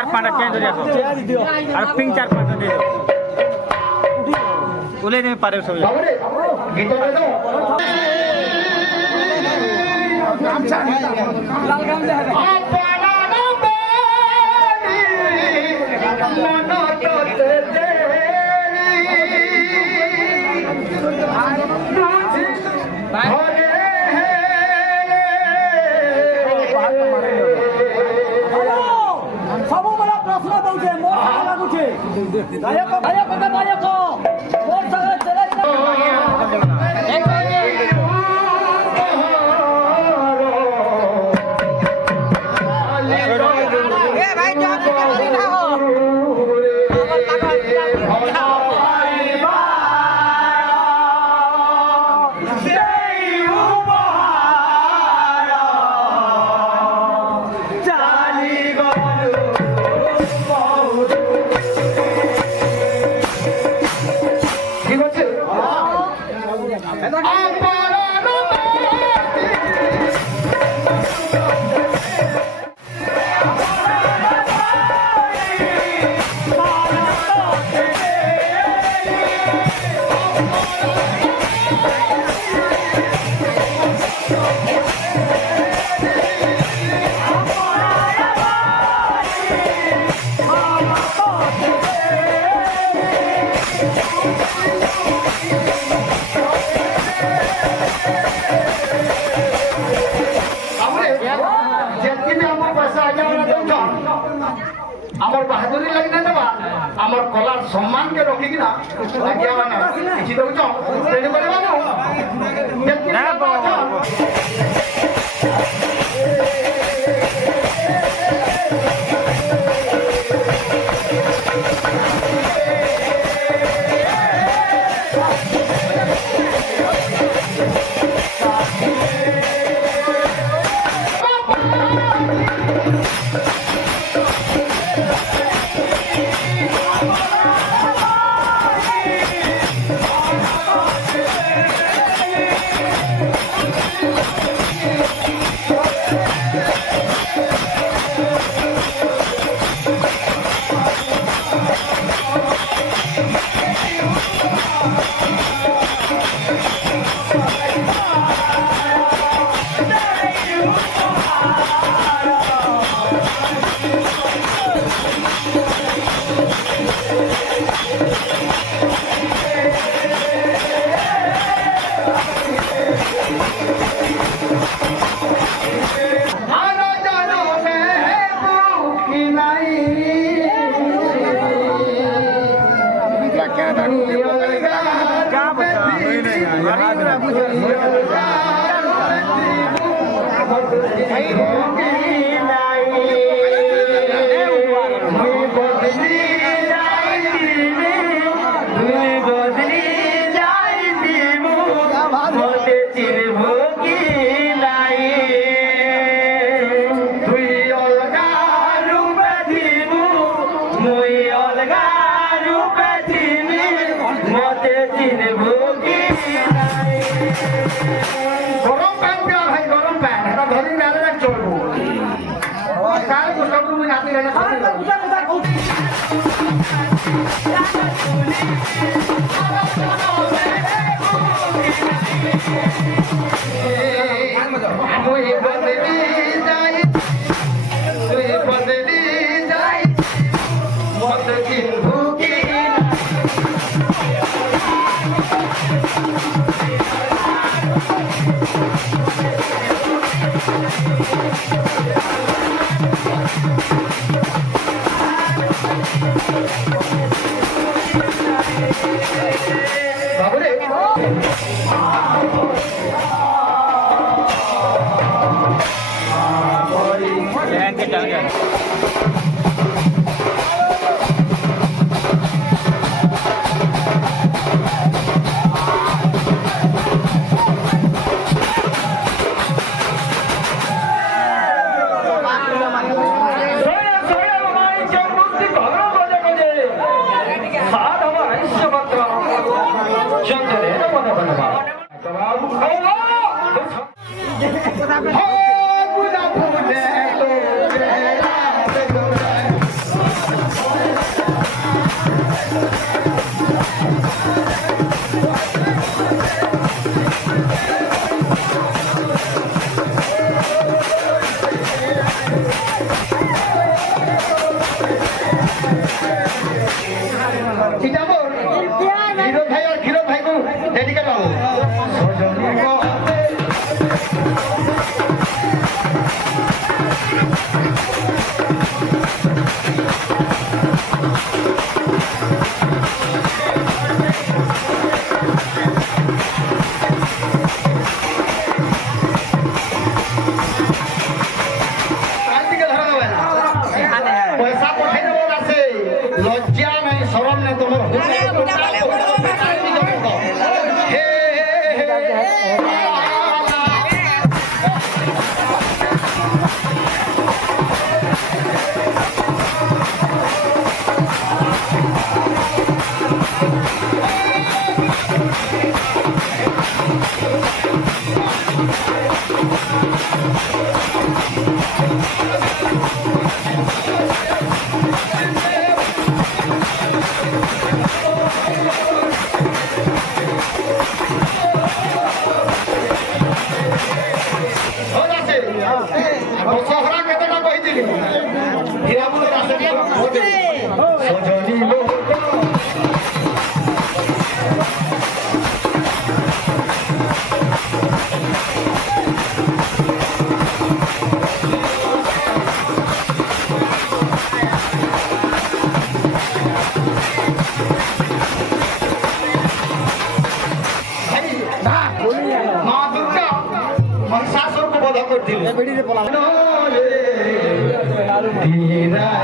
চার পাঁচটা চেঞ্জ হয়ে যাবে আর পিঙ্ক চার পাঁচটা দিয়ে দেবো উলে দেবে পারে সব ସବୁବେଳେ ପ୍ରଶ୍ନ ଦଉଛେ ମୋ ସାଙ୍ଗେ ଲାଗୁଛେ ଗାୟକ ଗାୟକ ମୋ ସାଙ୍ଗେ আমার বাহাদুরি লাগি না দেবা আমার কলার সম্মানকে রক্ষি না আজ্ঞা মানে কিছু দউছ তেনে করে বাবু না বাবা গরম প্যান দেওয়া ভাই গরম প্যান এটা ধরে মেলে রাখ চলবো কাল সব তুমি হাতে রেখে বাবুরে এটা মোর হিরো ভাই আর হিরো ভাই কো ডেডিকেট হবো সজনী গো আজকে ধরা দেবে পয়সা পঠাই দেবো আছে লজ্জা নাই শরম নাই তোমার হে দশহরা কেতটা কইছিলি হীরাপুর রাস্তা সজনী গো মা দুর্গা মহিষাসুরকে বধ করছিল ধীরা